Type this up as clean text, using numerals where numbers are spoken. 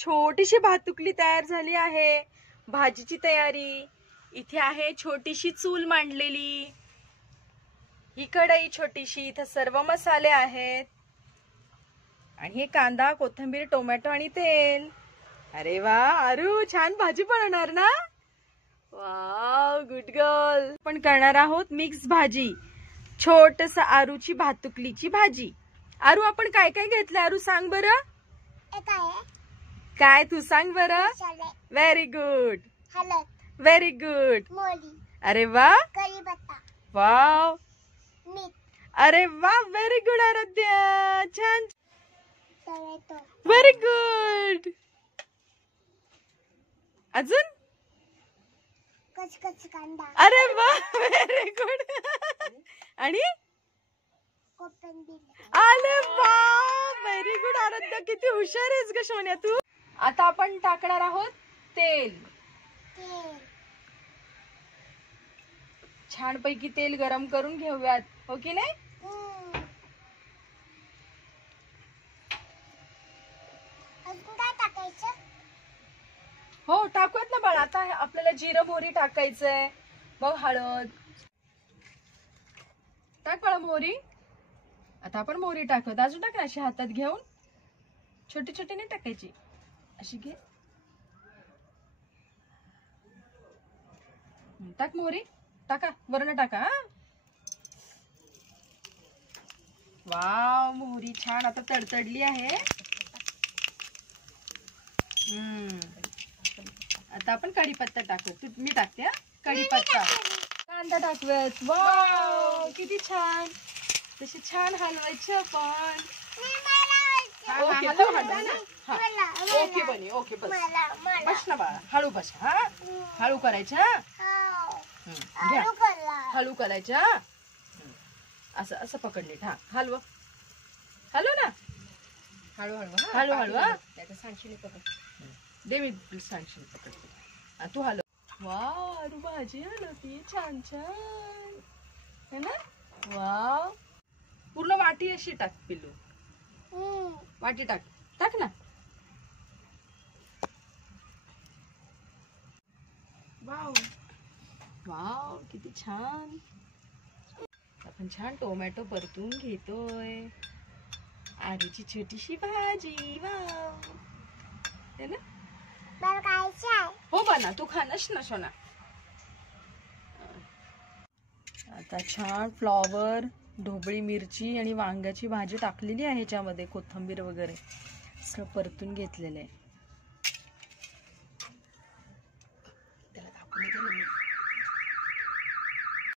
छोटीशी भातुकली तयार झाली आहे. भाजीची तयारी. इथे आहे छोटीशी चूल मांडलेली. ही कढई छोटीशी. इथे सर्व मसाले आहेत आणि हे कांदा, कोथिंबीर, टोमॅटो आणि तेल. अरे वा आरू, छान भाजी बनवणार ना? Wow, good girl. पण करणार आहोत मिक्स भाजी. छोटस आरूची भातुकलीची भाजी. आरू, आपण काय काय घेतलं आरू सांग बरं? काय तू सांग बरं? Very good, very good. अरे वा, वाव, अरे वा, व्हेरी गुड आराध्या, छान, व्हेरी गुड. अजून? अरे वा, व्हेरी गुड. आणि अरे वा, व्हेरी गुड आराध्या, किती हुशार आहेस ग सोन्या तू. आता आपण टाकणार आहोत तेल. छान पैकी तेल गरम करून घेऊयात, हो की नाही? हो टाकूयात ना बाळा. आता आपल्याला जिरं मोहरी टाकायचंय, मग हळद टाक बाळा, मोहरी. आता आपण मोहरी टाकत, अजून टाक ना, अशी हातात घेऊन छोटी छोटी नाही टाकायची, अशी घे. टाक मोहरी, टाका वरण टाका. वाव, मोहरी छान आता तडतडली आहे. आता आपण कढीपत्ता टाकू. मी टाकते कढीपत्ता. कांदा टाकूयात. वाव, किती छान. तसे छान हलवायचे आपण. ओके बनी, ओके बस बस ना बाळा, हळू बस. हा, हळू करायच्या, हळू करायच्या. असं असं पकडले. हा, हलव, हलव ना, हळू हळू, हळू हळू. सांगशील पकड दे, मी सांगशील पकडते, तू हलव. वाव, आरू भाजी हलवती छान छान है ना? वाव, पूर्ण वाटी अशी टाक पिल्लू. वाटी टाक, टाक ना. वाव वाव, किती छान. आपण छान टोमॅटो परतून घेतोय. आरूची छोटीशी भाजी. वाव, है ना? हो बना, तू खानस ना सोना. आता छान फ्लॉवर, ढोबळी मिरची आणि वांग्याची भाजी टाकलेली आहे ह्याच्यामध्ये, कोथिंबीर वगैरे सगळं परतून घेतलेलं आहे. त्याला दाखवून